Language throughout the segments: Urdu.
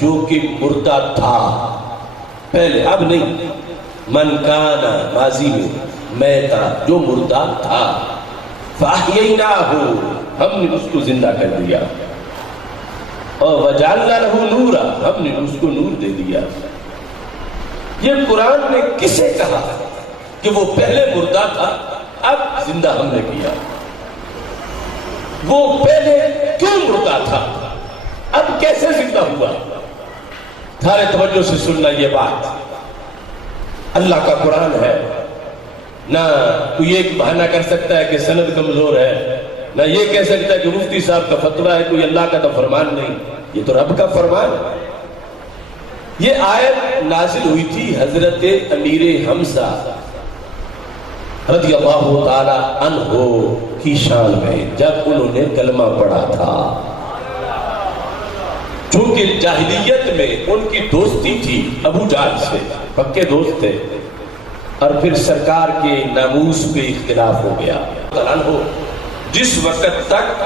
جو کہ مردہ تھا پہلے، اب نہیں، من کانا ماضی میں تھا جو مردہ تھا، فَأَحْيَيْنَاهُ ہم نے اس کو زندہ کر دیا، اور وَجَعَلْنَا لَهُ نُورًا ہم نے اس کو نور دے دیا۔ یہ قرآن نے کسے کہا کہ وہ پہلے مردہ تھا اب زندہ ہم نے کیا؟ وہ پہلے کیوں مردہ تھا اب کیسے زندہ ہوا؟ تھارے توجہ سے سننا یہ بات، اللہ کا قرآن ہے، نہ کوئی ایک بہانہ کر سکتا ہے کہ سند کمزور ہے، نہ یہ کہہ سکتا ہے کہ مفتی صاحب کا فتویٰ ہے، کوئی اللہ کا تو فرمان نہیں، یہ تو رب کا فرمان ہے۔ یہ آیت نازل ہوئی تھی حضرت امیر حمزہ رضی اللہ تعالی عنہ کی شان میں، جب انہوں نے کلمہ پڑھا تھا۔ چونکہ جاہلیت میں ان کی دوستی تھی ابو جہل سے، پکے دوست تھے، اور پھر سرکار کے ناموس پہ اختلاف ہو گیا۔ جس وقت تک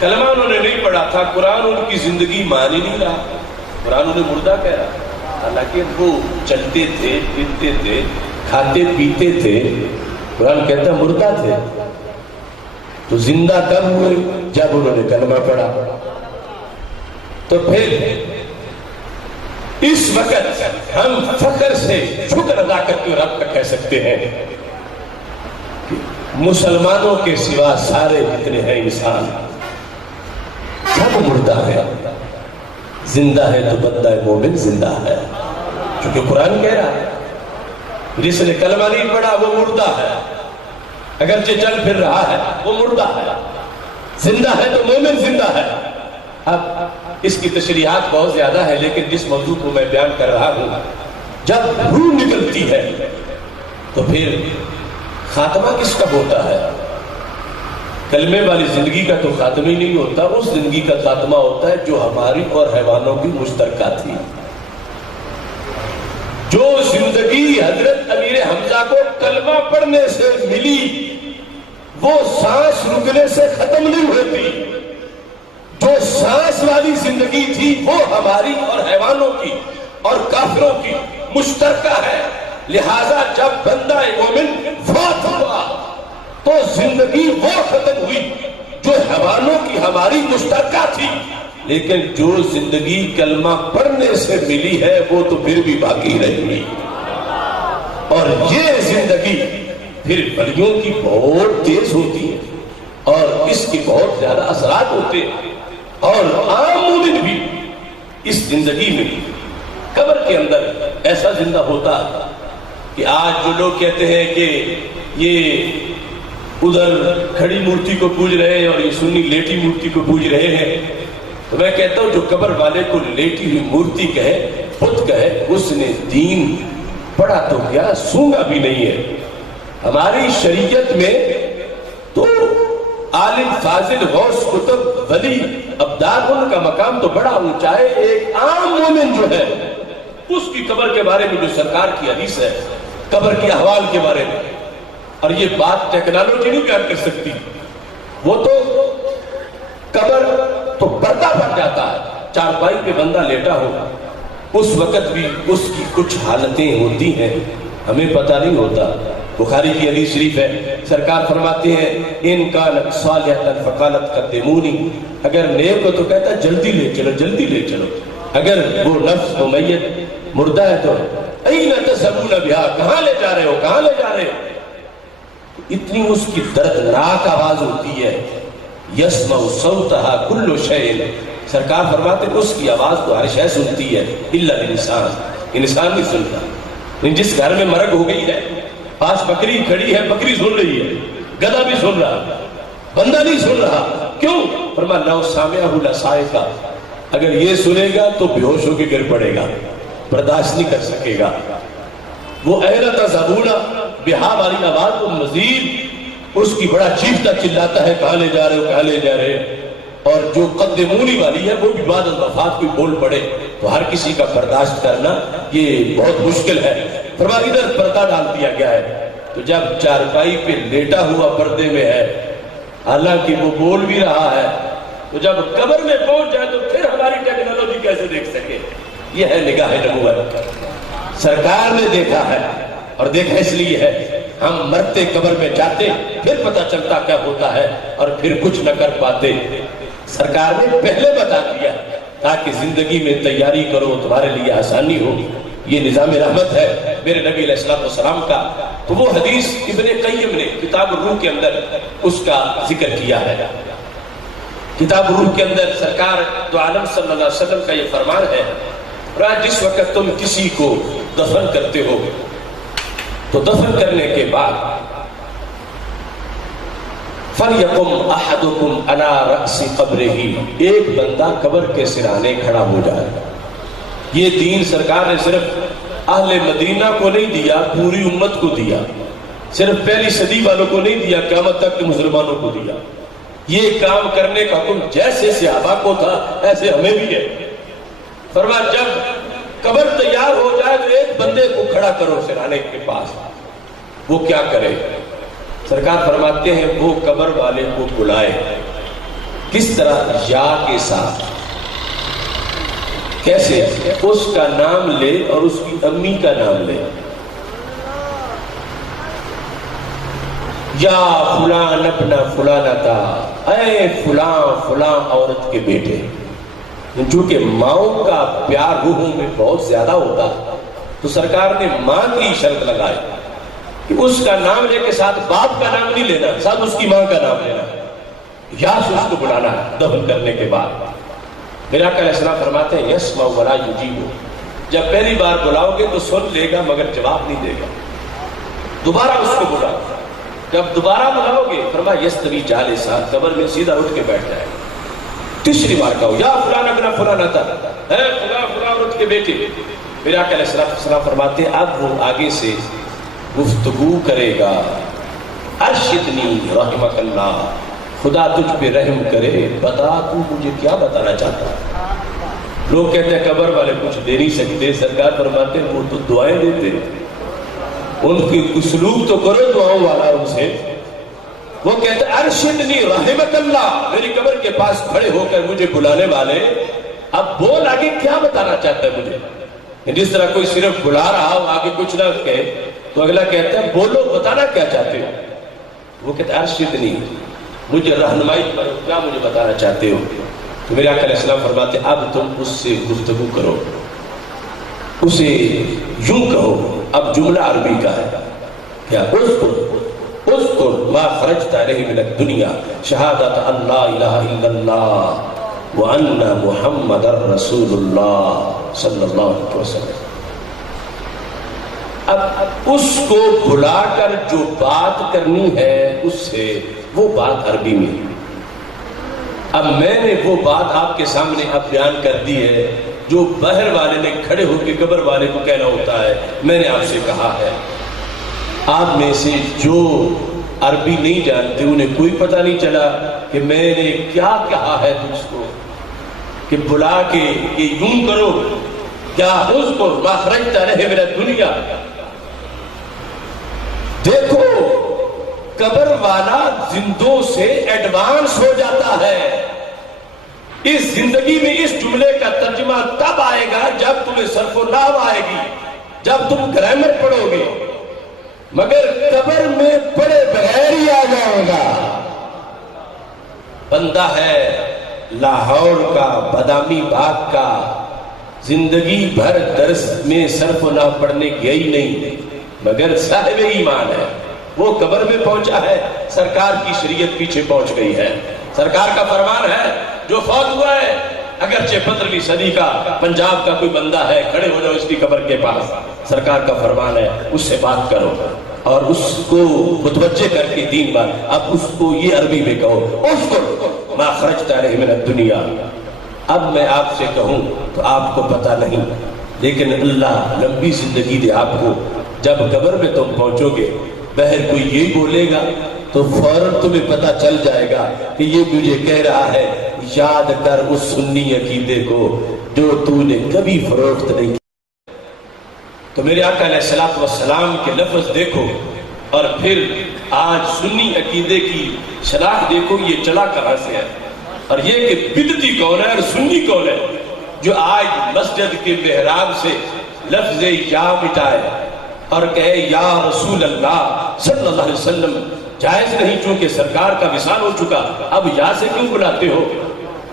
کلمہ انہوں نے نہیں پڑھا تھا، قرآن ان کی زندگی مان ہی نہیں رہا، قرآن انہیں مردہ کہہ رہا، حالانکہ وہ چلتے تھے، پھرتے تھے، کھاتے پیتے تھے، قرآن کہتا مردہ تھے۔ تو زندہ کب ہوئے؟ جب انہوں نے کلمہ پڑھا۔ تو پھر اس وقت ہم فخر سے شکر ادا کرتے ہوئے رب کا کہہ سکتے ہیں کہ مسلمانوں کے سوا سارے جتنے ہیں انسان سب مردہ ہے، زندہ ہے تو بندہ مومن زندہ ہے، چونکہ قرآن کہہ رہا ہے جس نے کلمہ نہیں پڑھا وہ مردہ ہے، اگرچہ چل پھر رہا ہے وہ مردہ ہے، زندہ ہے تو مومن زندہ ہے۔ اب اس کی تشریحات بہت زیادہ ہے، لیکن جس موضوع کو میں بیان کر رہا ہوں، جب روح نکلتی ہے تو پھر خاتمہ کس کا ہوتا ہے؟ کلمے والی زندگی کا تو خاتمہ ہی نہیں ہوتا، اس زندگی کا خاتمہ ہوتا ہے جو ہماری اور حیوانوں کی مشترکہ تھی۔ جو زندگی حضرت امیر حمزہ کو کلمہ پڑھنے سے ملی وہ سانس رکنے سے ختم نہیں ہوتی، جو سانس والی زندگی تھی وہ ہماری اور حیوانوں کی اور کافروں کی مشترکہ ہے۔ لہذا جب بندہ مومن فوت ہوا تو زندگی وہ ختم ہوئی جو حیوانوں کی ہماری مشترکہ تھی، لیکن جو زندگی کلمہ پڑھنے سے ملی ہے وہ تو پھر بھی باقی رہی، اور یہ زندگی پھر ولیوں کی بہت تیز ہوتی ہے اور اس کی بہت زیادہ اثرات ہوتے ہیں، اور عام مومن بھی اس زندگی میں قبر کے اندر ایسا زندہ ہوتا کہ آج جو لوگ کہتے ہیں کہ یہ ادھر کھڑی مورتی کو پوج رہے ہیں اور یہ سنی لیٹی مورتی کو پوج رہے ہیں، تو میں کہتا ہوں جو قبر والے کو لیٹی ہوئی مورتی کہے، بت کہے، اس نے دین پڑھا تو کیا سونگا بھی نہیں ہے۔ ہماری شریعت میں تو عالم فاضل غوث قطب ولی ابدال ان کا مقام تو بڑا اونچا ہے، ایک عام مومن جو ہے اس کی قبر کے بارے میں جو سرکار کی حدیث ہے، قبر کے احوال کے بارے میں، اور یہ بات ٹیکنالوجی نہیں بیان کر سکتی، وہ تو قبر تو پردہ پڑ جاتا ہے، چارپائی پہ بندہ لیٹا ہوگا، اس وقت بھی اس کی کچھ حالتیں ہوتی ہیں ہمیں پتہ نہیں ہوتا۔ بخاری کی حدیث شریف ہے، سرکار فرماتے ہیں ان کانت صالحۃ فقالت قدمونی، اگر نیک ہو تو کہتا جلدی لے چلو جلدی لے چلو، اگر وہ نفس و میت مردہ ہے تو این تذهبون بها، کہاں لے جا رہے ہو کہاں لے جا رہے ہو؟ اتنی اس کی دردناک آواز ہوتی ہے، یسمع صوتها کل شیء، سرکار فرماتے ہیں اس کی آواز تو ہر شے سنتی ہے الا الانسان، انسان نہیں سنتا۔ جس گھر میں مرگ ہو گئی ہے، پاس بکری کھڑی ہے، بکری سن رہی ہے، گدھا بھی سن رہا، بندہ نہیں سن رہا، کیوں؟ فرمایا لو سامعہ لصائقہ، اگر یہ سنے گا تو بے ہوش ہو کے گر پڑے گا، برداشت نہیں کر سکے گا۔ وہ این تذهبون بها والی آواز تو مزید اس کی بڑا چیختا چلاتا ہے کہاں لے جا رہے ہو کہاں لے جا رہے ہو، اور جو قدمونی والی ہے وہ بھی بعد الوفات کوئی بول پڑے تو ہر کسی کا برداشت کرنا یہ بہت مشکل ہے۔ فرمایا ادھر پردہ ڈال دیا گیا ہے، تو جب چارپائی پہ لیٹا ہوا پردے میں ہے، حالانکہ وہ بول بھی رہا ہے، تو جب قبر میں پہنچ جائے تو پھر ہماری ٹیکنالوجی کیا کیسے دیکھ سکے؟ یہ ہے نگاہ نبوت. سرکار نے دیکھا ہے، اور دیکھا اس لیے ہے ہم مرتے قبر میں جاتے پھر پتہ چلتا کیا ہوتا ہے اور پھر کچھ نہ کر پاتے. سرکار نے پہلے بتا دیا تاکہ زندگی میں تیاری کرو، تمہارے لیے آسانی ہو. یہ نظام رحمت ہے میرے نبی علیہ الصلوۃ والسلام کا. تو وہ حدیث ابن قیم نے کتاب الروح کے اندر اس کا ذکر کیا ہے. کتاب الروح کے اندر سرکار دو عالم صلی اللہ علیہ وسلم کا یہ فرمان ہے، جس وقت تم کسی کو دفن کرتے ہو تو دفن کرنے کے بعد فَلْيَقُمْ أَحَدُكُمْ عَلَىٰ رَأْسِ قَبْرِهِ، ایک بندہ قبر کے سرانے کھڑا ہو جائے. یہ دین سرکار نے صرف اہل مدینہ کو نہیں دیا، پوری امت کو دیا. صرف پہلی صدی والوں کو نہیں دیا، قیامت تک کے مسلمانوں کو دیا. یہ کام کرنے کا حکم جیسے صحابہ کو تھا ایسے ہمیں بھی ہے. فرمایا جب قبر تیار ہو جائے تو ایک بندے کو کھڑا کرو سرانے کے پاس. وہ کیا کرے؟ سرکار فرماتے ہیں وہ قبر والے کو بلائے. کس طرح؟ یا کے ساتھ. کیسے؟ اس کا نام لے اور اس کی امی کا نام لے. یا فلان ابن فلانتا، اے فلان فلان عورت کے بیٹے. چونکہ ماؤں کا پیار روحوں میں بہت زیادہ ہوتا تو سرکار نے ماں کی شرط لگائی کہ اس کا نام لے کے ساتھ باپ کا نام نہیں لینا، ساتھ اس کی ماں کا نام لینا. یا سے اس کو بلانا دفن کرنے کے بعد. میرا آقا علیہ السلام فرماتے ہیں یسمع ولا یجیب، جب پہلی بار بلاؤ گے تو سن لے گا مگر جواب نہیں دے گا. دوبارہ اس کو بلاؤ. جب دوبارہ بلاؤ گے فرمایا یستوی جالسا، قبر میں سیدھا اٹھ کے بیٹھ جائے. تیسری بار کہو یا فلان ابن فلانتا، اے فلان فلان عورت کے بیٹے. میرا آقا علیہ السلام فرماتے ہیں اب وہ آگے سے گفتگو کرے گا. ارشدنی رحمک اللہ، خدا تجھ پہ رحم کرے، بتا تو مجھے کیا بتانا چاہتا ہے. لوگ کہتے ہیں قبر والے کچھ دے نہیں سکتے. سرکار فرماتے ہیں وہ تو دعائیں دیتے، ان کی اسلوب تو کرو دعاؤں والا ان سے. وہ کہتے ہیں ارشدنی رحمک اللہ، میری قبر کے پاس کھڑے ہو کر مجھے بلانے والے اب بول آگے کیا بتانا چاہتا ہے مجھے. جس طرح کوئی صرف بلا رہا ہو آگے کچھ نہ کہے تو اگلا کہتا ہے بولو بتانا کیا چاہتے ہو. وہ کہتے ہیں ارشدنی، مجھے رہنمائی کرو، کیا مجھے بتانا چاہتے ہو. تو میرے آقا علیہ السلام فرماتے ہیں اب تم اس سے گفتگو کرو، اسے یوں کہو. اب جملہ عربی کا ہے کیا؟ اذکر ما خرجت علیہ من الدنیا شہادت ان لا الہ الا اللہ وان محمد رسول اللہ صلی اللہ علیہ وسلم. اب اس کو بلا کر جو بات کرنی ہے اس سے، وہ بات عربی میں. اب میں نے وہ بات آپ کے سامنے اب بیان کر دی ہے جو باہر والے نے کھڑے ہو کے قبر والے کو کہنا ہوتا ہے. میں نے آپ سے کہا ہے. آپ میں سے جو عربی نہیں جانتے انہیں کوئی پتہ نہیں چلا کہ میں نے کیا کہا ہے تجھ کو کہ بلا کے کہ یوں کرو. کیا اس کو ما خرجت علیہ من الدنیا. دیکھو قبر والا زندوں سے ایڈوانس ہو جاتا ہے. اس زندگی میں اس جملے کا ترجمہ تب آئے گا جب تمہیں صرف و نحو آئے گی، جب تم گرامر پڑھو گے. مگر قبر میں پڑے بغیر ہی آ جاؤ گا. بندہ ہے لاہور کا، بادامی باغ کا، زندگی بھر درس میں صرف و نحو پڑھنے گیا ہی نہیں مگر صاحب ایمان ہے. وہ قبر میں پہنچا ہے، سرکار کی شریعت پیچھے پہنچ گئی ہے. سرکار کا فرمان ہے جو فوت ہوا ہے اگرچہ 15ویں صدی کا پنجاب کا کوئی بندہ ہے، کھڑے ہو جاؤ اس کی قبر کے پاس. سرکار کا فرمان ہے اس سے بات کرو اور اس کو متوجہ کر کے دین بات. اب اس کو یہ عربی میں کہو اس کو ما خرجت علیہ من الدنیا. اب میں آپ سے کہوں تو آپ کو پتہ نہیں، لیکن اللہ لمبی زندگی دے آپ کو. جب قبر میں تم پہنچو گے بہر کوئی یہی بولے گا تو فوراً تمہیں پتہ چل جائے گا کہ یہ مجھے کہہ رہا ہے یاد کر اس سنی عقیدے کو جو تو نے کبھی فروخت نہیں کیا. تو میرے آقا علیہ الصلوۃ والسلام کے لفظ دیکھو اور پھر آج سنی عقیدے کی شناخت دیکھو یہ چلا کہاں سے ہے اور یہ کہ بدعتی کون ہے اور سنی کون ہے. جو آج مسجد کے محراب سے لفظ یا مٹائے اور کہے یا رسول اللہ صلی اللہ علیہ وسلم جائز نہیں، چونکہ سرکار کا وصال ہو چکا، اب یا سے کیوں بلاتے ہو؟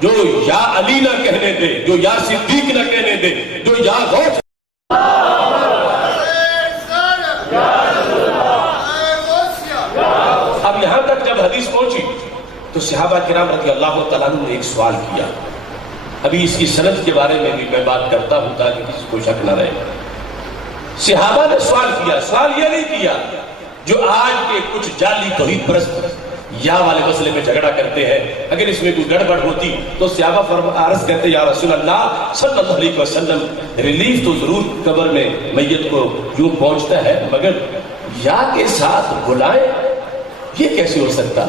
جو یا علی نہ کہنے دے، جو یا صدیق نہ کہنے دے، جو یا غوث اب یہاں تک جب حدیث پہنچی تو صحابہ کرام رضی اللہ تعالیٰ عنہ نے ایک سوال کیا. ابھی اس کی سند کے بارے میں بھی میں بات کرتا ہوں تاکہ کسی کو شک نہ رہے. صحابہ نے سوال کیا، سوال یہ نہیں کیا جو آج کے کچھ جعلی توحید پرست یا والے مسئلے میں جھگڑا کرتے ہیں، اگر اس میں کوئی گڑبڑ ہوتی تو صحابہ عرض کرتے یا رسول اللہ صلی اللہ علیہ وسلم ریلیف تو ضرور قبر میں میت کو یوں پہنچتا ہے، مگر یا کے ساتھ بلائیں یہ کیسے ہو سکتا؟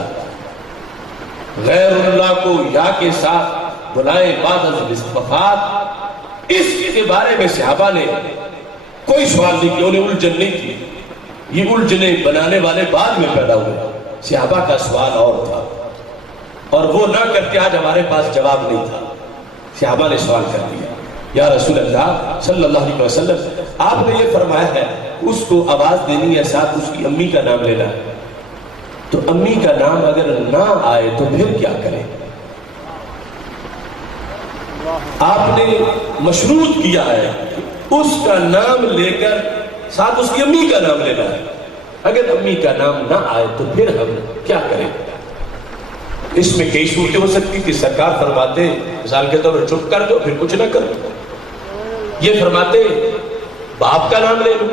غیر اللہ کو یا کے ساتھ بلائیں بعد از وفات، اس کے بارے میں صحابہ نے کوئی سوال نہیں کیا، انہیں الجھن نہیں تھی. یہ الجھنے بنانے والے بعد میں پیدا ہوئے. صحابہ کا سوال اور تھا اور وہ نہ کرتے آج ہمارے پاس جواب نہیں تھا. صحابہ نے سوال کر دیا یا رسول اللہ صلی اللہ علیہ وسلم آپ نے یہ فرمایا ہے اس کو آواز دینی ہے، ساتھ اس کی امی کا نام لینا ہے، تو امی کا نام اگر نہ آئے تو پھر کیا کریں؟ آپ نے مشروط کیا ہے اس کا نام لے کر ساتھ اس کی امی کا نام لینا ہے، اگر امی کا نام نہ آئے تو پھر ہم کیا کریں؟ اس میں کئی صورتیں ہو سکتی تھی. سرکار فرماتے مثال کے طور پر چپ کر دو پھر کچھ نہ کرو، یہ فرماتے باپ کا نام لے لو،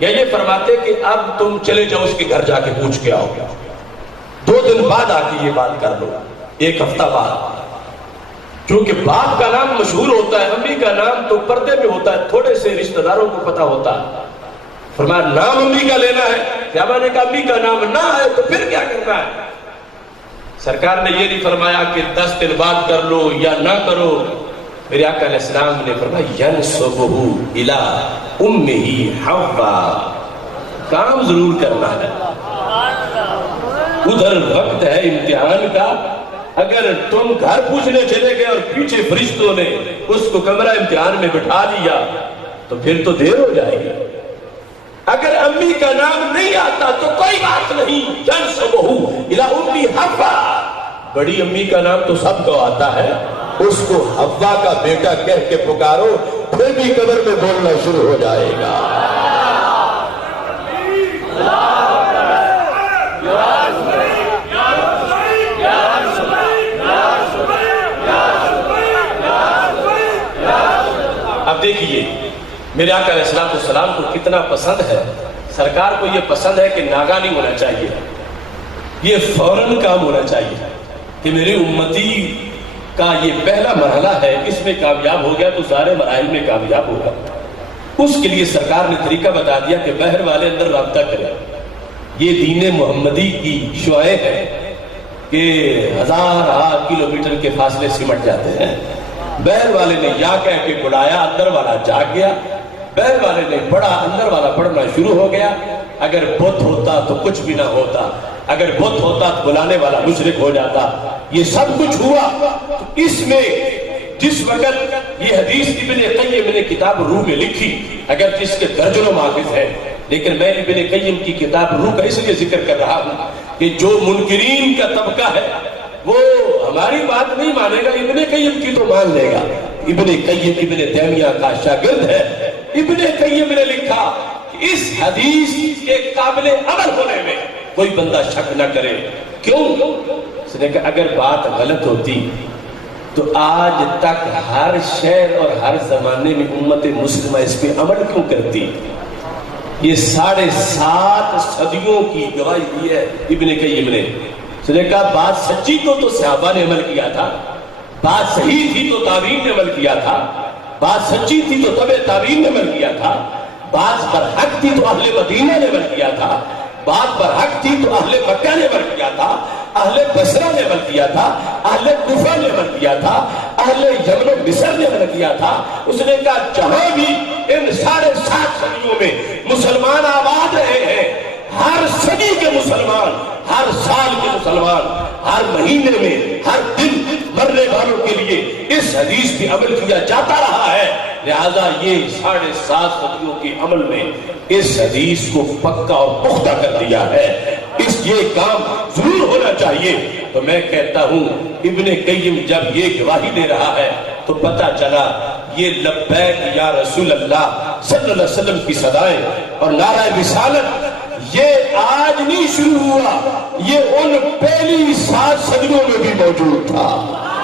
یا یہ فرماتے کہ اب تم چلے جاؤ اس کے گھر جا کے پوچھ کے آؤ، 2 دن بعد آ کے یہ بات کر لو، 1 ہفتہ بعد. کیونکہ باپ کا نام مشہور ہوتا ہے، امی کا نام تو پردے میں ہوتا ہے، تھوڑے سے رشتہ داروں کو پتا ہوتا ہے. فرمایا نام امی کا لینا ہے. صحابہ نے کہا امی کا نام نہ ہے تو پھر کیا کرنا ہے؟ سرکار نے یہ نہیں فرمایا کہ 10 دن بعد کر لو یا نہ کرو. میرے آقا علیہ السلام نے فرمایا ینسبہ الی امہ حوا، کام ضرور کرنا ہے. ادھر وقت ہے امتحان کا، اگر تم گھر پوچھنے چلے گئے اور پیچھے فرشتوں نے اس کو کمرہ امتحان میں بٹھا دیا تو پھر تو دیر ہو جائے گی. اگر امی کا نام نہیں آتا تو کوئی بات نہیں، ینسبہ الی امہ حوا، بڑی امی کا نام تو سب کو آتا ہے، اس کو حوا کا بیٹا کہہ کے پکارو پھر بھی قبر میں بولنا شروع ہو جائے گا. اب دیکھیے میرے آقا علیہ السلام کو کتنا پسند ہے. سرکار کو یہ پسند ہے کہ ناگا نہیں ہونا چاہیے، یہ فوراً کام ہونا چاہیے کہ میری امتی کا یہ پہلا مرحلہ ہے، اس میں کامیاب ہو گیا تو سارے مراحل میں کامیاب ہوگا. اس کے لیے سرکار نے طریقہ بتا دیا کہ بحر والے اندر رابطہ کریں. یہ دین محمدی کی شعائیں ہیں کہ 1000 کلومیٹر کے فاصلے سمٹ جاتے ہیں. بحر والے نے یا کہہ کے بلایا، اندر والا جاگ گیا. بحر والے نے پڑھا، اندر والا پڑھنا شروع ہو گیا. اگر بت ہوتا تو کچھ بھی نہ ہوتا، اگر بت ہوتا تو بلانے والا مشرک ہو جاتا. یہ سب کچھ ہوا. اس میں جس وقت یہ حدیث ابن قیم نے کتاب روح میں لکھی، اگر جس کے درجنوں ماخذ ہے، لیکن میں ابن قیم کی کتاب روح کا اس لیے ذکر کر رہا ہوں کہ جو منکرین کا طبقہ ہے وہ ہماری بات نہیں مانے گا، ابن قیم کی تو مان لے گا. ابن قیم ابن تیمیہ کا شاگرد ہے. ابن قیم نے لکھا کہ اس حدیث کے قابل عمل ہونے میں کوئی بندہ شک نہ کرے. کیوں؟ اس نے کہا اگر بات غلط ہوتی تو آج تک ہر شہر اور ہر زمانے میں امت مسلمہ اس پہ عمل کیوں کرتی؟ یہ 7.5 صدیوں کی گواہی دی ہے ابن قیم نے. اس نے کہا بات سچی تو صحابہ نے عمل کیا تھا، بات صحیح تھی تو تابعین نے عمل کیا تھا، بات سچی تھی تو تبع تابعین نے عمل کیا تھا، بات برحق تھی تو اہل مدینہ نے عمل کیا تھا، بات برحق تھی تو اہل مکہ نے عمل کیا تھا، اہل بصرہ نے عمل کیا تھا، اہل کوفہ نے عمل کیا تھا، اہل یمن و مصر نے عمل کیا تھا. اس نے کہا جہاں بھی ان 7.5 صدیوں میں مسلمان آباد رہے ہیں، ہر صدی کے مسلمان، ہر سال کے مسلمان، ہر مہینے میں، ہر دن مرنے والوں کے لیے اس حدیث پہ عمل کیا جاتا رہا ہے، لہذا یہ 7.5 صدیوں کے عمل میں اس حدیث کو پکا اور پختہ کر دیا ہے۔ یہ کام ضرور ہونا چاہیے۔ تو میں کہتا ہوں ابن قیم جب یہ گواہی دے رہا ہے تو پتہ چلا یہ لبیک یا رسول اللہ صلی اللہ علیہ وسلم کی صدائیں اور نعرہ رسالت یہ آج نہیں شروع ہوا، یہ ان پہلی 7 صدیوں میں بھی موجود تھا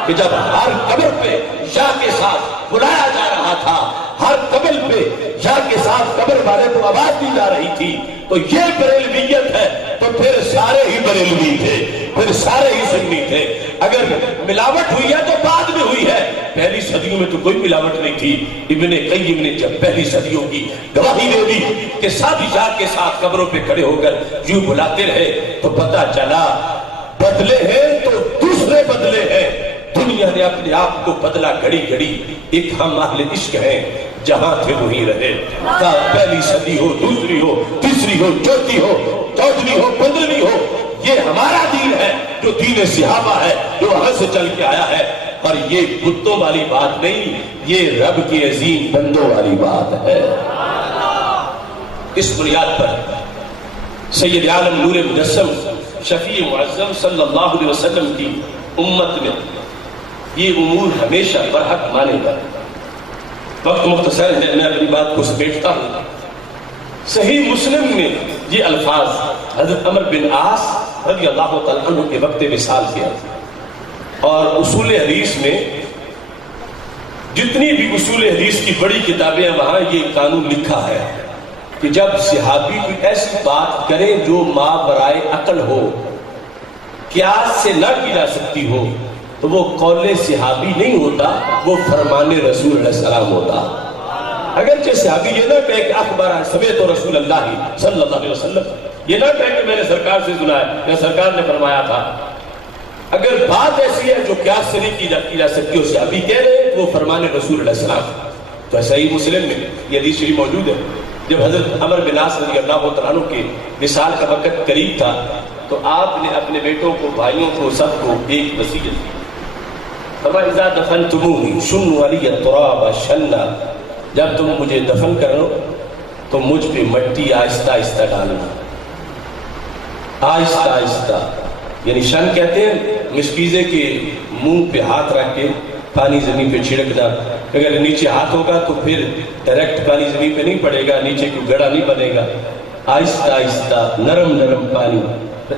کہ جب ہر قبر پہ یا کے ساتھ بلایا جا رہا تھا، ہر قبر پہ یا کے ساتھ قبر والے کو آواز دی جا رہی تھی، تو یہ بریلویت ہے تو پھر سارے ہی بریلوی تھے، پھر سارے ہی سنی تھے۔ اگر ملاوٹ ہوئی ہے تو بعد میں ہوئی ہے، پہلی صدیوں میں تو کوئی ملاوٹ نہیں تھی۔ ابن قیم نے جب پہلی صدیوں کی گواہی دے دی کہ سب یا کے ساتھ قبروں پہ کھڑے ہو کر یوں بلاتے رہے تو پتہ چلا بدلے ہیں تو دوسرے بدلے ہیں۔ دنیا نے اپنے آپ کو بدلا گھڑی گھڑی، ایک ہم اہل عشق ہیں جہاں تھے وہیں رہے، پہلی صدی ہو، دوسری ہو، تیسری ہو، چوتھی ہو، 14ویں ہو، 15ویں ہو، یہ ہمارا دین ہے جو دین صحابہ ہے، جو وہاں سے چل کے آیا ہے، اور یہ بتوں والی بات نہیں، یہ رب کی عظیم بندوں والی بات ہے۔ اس بنیاد پر سید عالم نور مجسم شفیع معظم صلی اللہ علیہ وسلم کی امت میں یہ امور ہمیشہ برحق مانے گا۔ وقت مختصر ہے، میں اپنی بات کو سمیٹتا ہوں۔ صحیح مسلم میں یہ الفاظ حضرت عمر بن عاص رضی اللہ تعالیٰ عنہ کے وقت وصال کیا، اور اصول حدیث میں جتنی بھی اصول حدیث کی بڑی کتابیں ہیں وہاں یہ قانون لکھا ہے کہ جب صحابی کوئی ایسی بات کرے جو ماورائے عقل ہو، قیاس سے نہ کی جا سکتی ہو، تو وہ قول صحابی نہیں ہوتا، وہ فرمان رسول علیہ السلام ہوتا۔ اگرچہ صحابی یہ نہ کہے کہ اخبار سمیت رسول اللہ صلی اللہ علیہ وسلم، یہ نہ کہے کہ میں نے سرکار سے سنا ہے یا سرکار نے فرمایا تھا، اگر بات ایسی ہے جو قیاس سے نہیں کی جا سکتی ہو، صحابی کہہ رہے ہیں وہ فرمان رسول علیہ السلام۔ تو صحیح مسلم میں یہ حدیث شریف موجود ہے، جب حضرت عمر بن عاص رضی اللہ تعالیٰ عنہ کے وصال کا وقت قریب تھا تو آپ نے اپنے بیٹوں کو، بھائیوں کو، سب کو ایک وصیت دی، فرمایا اذا دفنتمونی شنوا لی التراب شنا، جب تم مجھے دفن کرو تو مجھ پہ مٹی آہستہ آہستہ ڈالنا، آہستہ آہستہ، یعنی شن کہتے ہیں مشکیزے کے منہ پہ ہاتھ رکھ کے پانی زمین پہ چھڑکنا، اگر نیچے ہاتھ ہوگا تو پھر ڈائریکٹ پانی زمین پہ نہیں پڑے گا، نیچے کوئی گڑا نہیں بنے گا، آہستہ آہستہ نرم نرم پانی،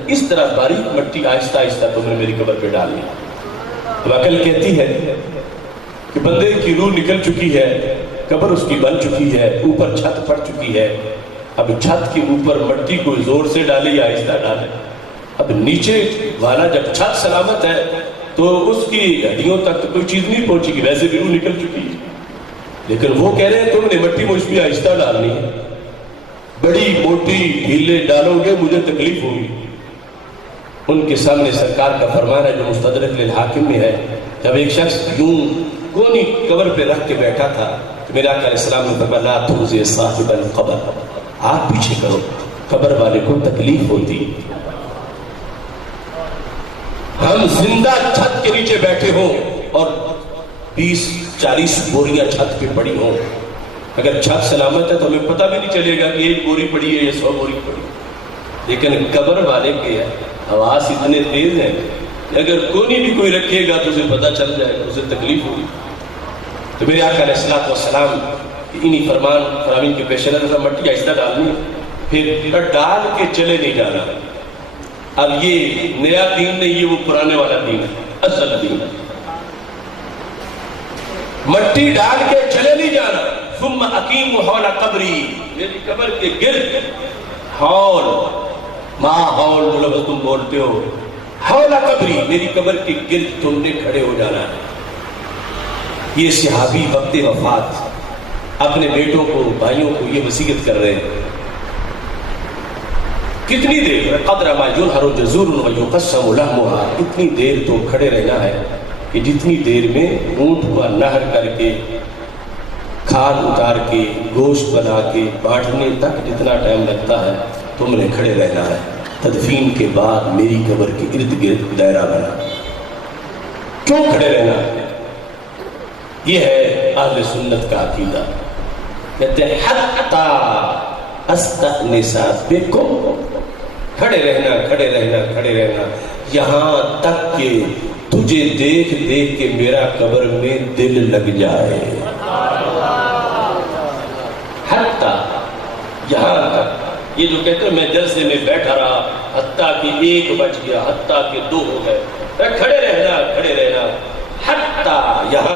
اس طرح باریک مٹی آہستہ آہستہ تم نے میری قبر پہ ڈالنی۔ عقل کہتی ہے کہ بندے کی روح نکل چکی ہے، قبر اس کی بن چکی ہے، اوپر چھت پڑ چکی ہے، اب چھت کے اوپر مٹی کو زور سے ڈالے یا آہستہ ڈالے، اب نیچے والا جب چھت سلامت ہے تو اس کی ہڈیوں تک تو کوئی چیز نہیں پہنچے گی، ویسے بھی روح نکل چکی ہے، لیکن وہ کہہ رہے ہیں تم نے مٹی مجھ پہ آہستہ ڈالنی ہے، بڑی موٹی ڈھیلے ڈالو گے مجھے تکلیف ہوگی۔ ان کے سامنے سرکار کا فرمان ہے جو مستدرک للحاکم میں ہے، جب ایک شخص یوں کونی قبر پہ رکھ کے بیٹھا تھا تو میرے آقا علیہ السلام نے فرمایا لا تؤذی صاحب القبر، ہاتھ پیچھے کرو، قبر والے کو تکلیف ہوتی۔ ہم زندہ چھت کے نیچے بیٹھے ہوں اور 20-40 بوریاں چھت پہ پڑی ہوں، اگر چھت سلامت ہے تو ہمیں پتہ بھی نہیں چلے گا کہ 1 بوری پڑی ہے یا 100 بوری پڑی ہے، لیکن قبر والے کے آواز اتنے تیز ہیں اگر کونی بھی کوئی رکھے گا تو اسے پتہ چل جائے گا، اسے تکلیف ہوگی۔ تو میرے آقا علیہ السلام انہی فرامین کے پیش نظر مٹی آہستہ ڈالنی، پھر ڈال کے چلے نہیں جانا۔ اب یہ نیا دین نہیں، یہ وہ پرانے والا دین ہے، اصل دین ہے، مٹی ڈال کے چلے نہیں جانا۔ ثم اقیموا حول قبری، میری قبر کے گرد، حول ما حول جو لفظ تم بولتے ہو، حول قبری، میری قبر کے گرد تم نے کھڑے ہو جانا ہے۔ یہ صحابی وقت وفات اپنے بیٹوں کو، بھائیوں کو یہ وصیت کر رہے ہیں۔ کتنی دیر؟ قدر ما ينهر جزور ويقسم لحمها، اتنی دیر تو کھڑے رہنا ہے کہ جتنی دیر میں اونٹ کو نہر کر کے، کھاد اتار کے، گوشت بنا کے بانٹنے تک جتنا ٹائم لگتا ہے تم نے کھڑے رہنا ہے۔ تدفین کے بعد میری قبر کے ارد گرد دائرہ بنا، کیوں کھڑے رہنا ہے؟ یہ ہے اہل سنت کا عقیدہ. کہتے ہیں حتی استأنس بکم، کھڑے رہنا کھڑے رہنا کھڑے رہنا یہاں تک کہ تجھے دیکھ دیکھ کے میرا قبر میں دل لگ جائے. حتی یہاں تک، یہ جو کہتے ہیں میں جلسے میں بیٹھا رہا حتیٰ کہ 1 بج گیا، حتیٰ کہ 2 ہو گئے، کھڑے رہنا حتیٰ یہاں